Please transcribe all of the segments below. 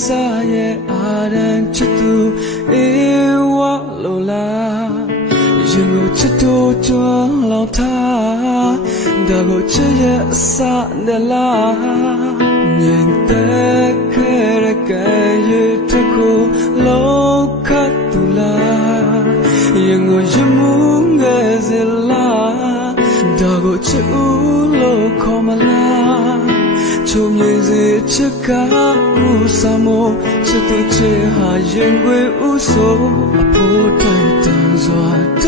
စာရဲ့အာရန်ချစ်သူအေဝါလိုလာရင်ကိုချစ်တို့ကျွမ်းလောက်ထားဒါကိုချစ်ရဲ့အစနဲ့လားမြင်တဲ့ခဲရကရဲ့တကူလောက်ခတ်တူလားရင်ကိုရမှုငယ်စလားဒါကိုချစ်ဦးလို့ခေါ်မလား ချုံမြေစေချစ်ကဥစမောချစ်တဲ့ချေဟာရင်ွယ်ဥဆိုအဖို့တိုင်တန်စွာတ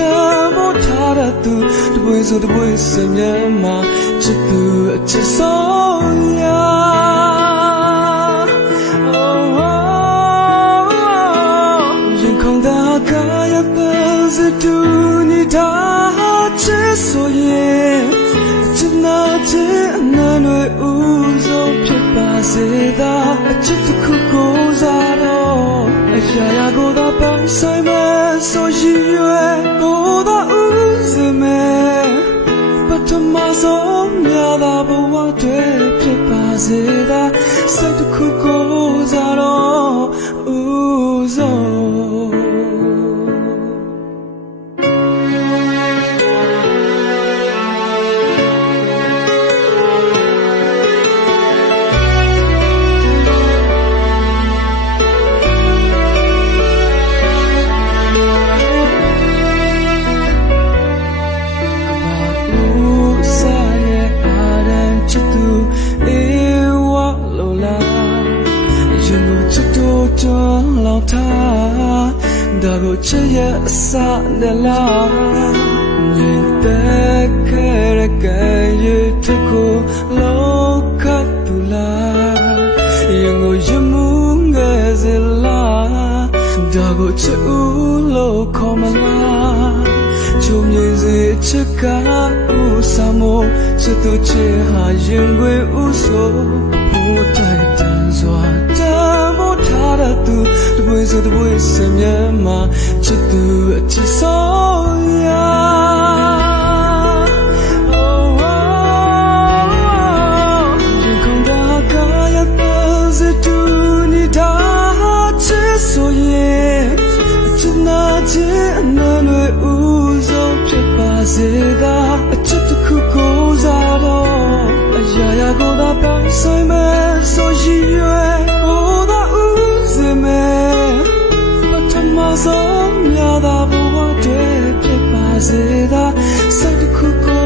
မောထားတဲ့သူတပွေဆိုတပွေစမြမချစ်သူအချစ်ဆုံးရာ Oh, oh, oh. ရင်ခုန်တာကရတဲ့စ စ်ပါစေသာအချစ်တစ်ခုကိုစားတော့အရာရာကိုသာပိုင်ဆိုင်မဆိုရည်ရွယ်ကိုသာဥစမဲပထမဆုံးများသာဘဝတွေဖြစ်ပါစေသာစိ စ်တို့ကျွမ်းလောက်ထားဒါကိုချစ်ရဲ့အစနဲ့လားမြင်တဲ့ခဲရကရဲ့တကူလောက်ခတ်တူလားရင်ကိုရမှုငယ်စလားဒါကိုချစ်ဦးလို့ခေါ်မလားချုံမြေစေချစ်က မြန်မာချစ်သူအချစ်ဆုံးစေသာအချစ်တစ်ခုကိုစားတော့အရာရာကိုသာပိုင်ဆိုင်မဲ့ ဆုံးများသာဘဝတွေဖြစ်ပါစေသာစိတ်တစ်ခုကို